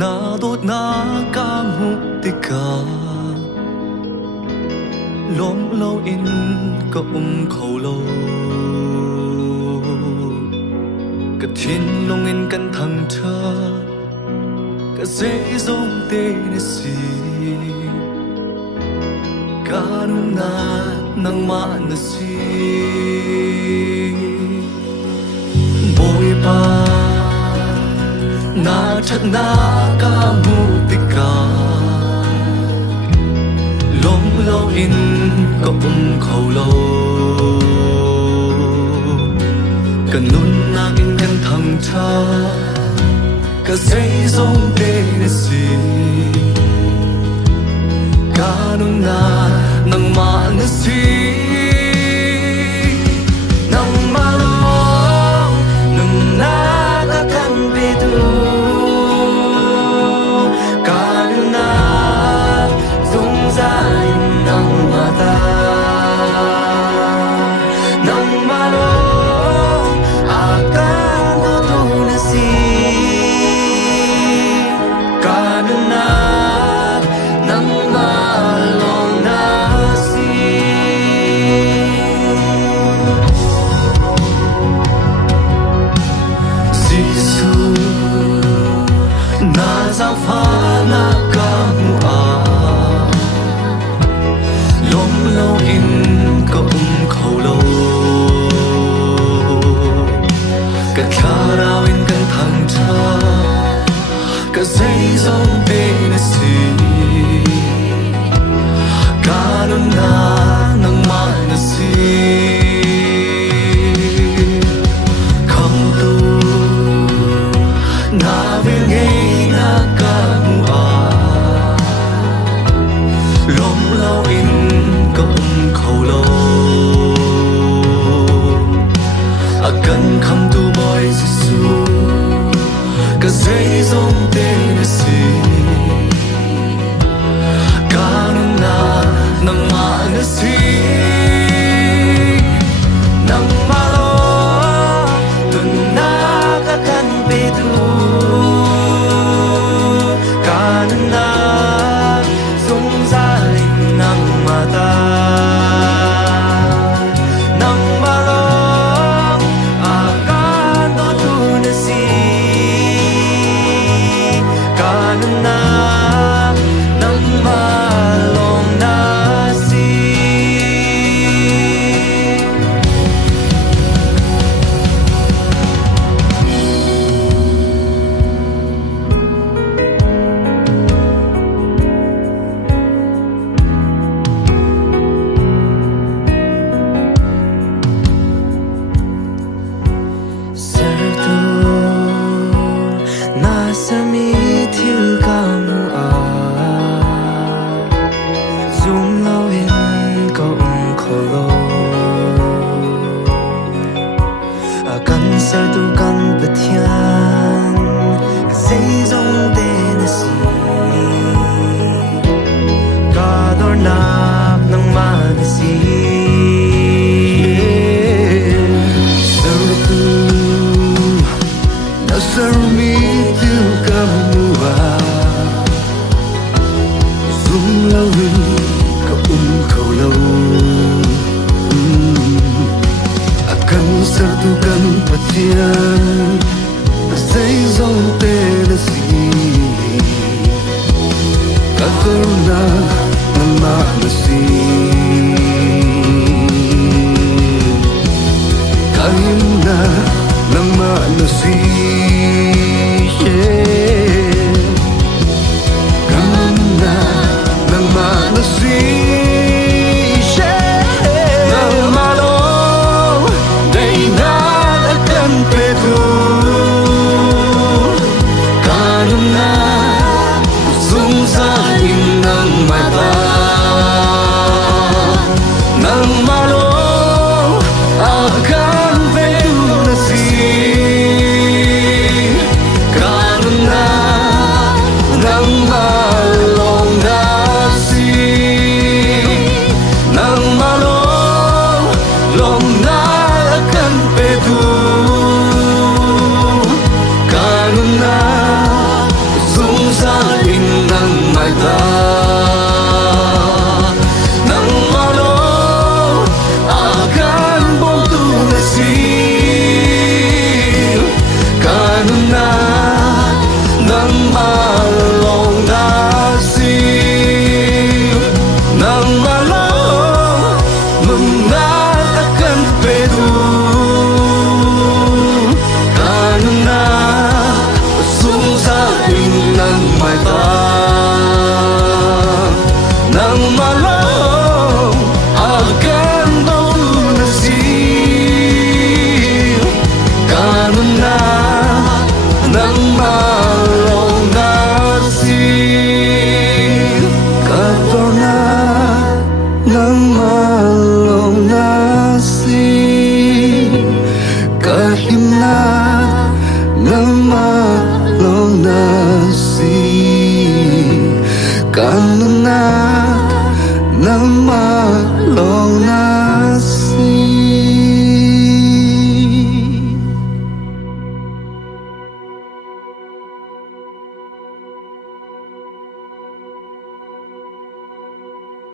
na dot na kamu tika lom lâu in có khẩu lâu cả thiên long in căn thằng cha cả dễ giống tê nè si cả nung na nang ma nè si bồi ba na chắc na kamu tika lom lâu in có khẩu lâu cả nun na in căn thằng cha cả dây giống tê nè si cả nung na nang ma nè si nang ma lo nung na ka kan be tu cả nung na dung ra nang ma ta nang ma lo akan tu nè si cả nung na nang ma giao phá na kamu lom lâu in có khẩu lâu cả cha rao in căn thằng cha cả dây giống tê nè si cả nung na nang ma nè si không tu na về nghe lom lâu in có khẩu lâu akan kham tu boy Giêsu cả dây giống tê nè si cả nung na nang ma nè si nang ma lo tun na ka kan be tu cả nung na dung ra nang ma ta nang ma lo akan do tu nè si cả nung na nang ma long na si sami thil kamu zoom lâu in có khẩu lâu căn sơ tu căn bát thiên dây giống tê nè si cả đôi nạp nang ma nè si sơ tu na sơ mi kamu zoom lâu in có khẩu lâu akan sơ tu kan bát thiên dây giống tê nè si cả corona nang ma nè si cả im na nang ma nè si dung nắng mai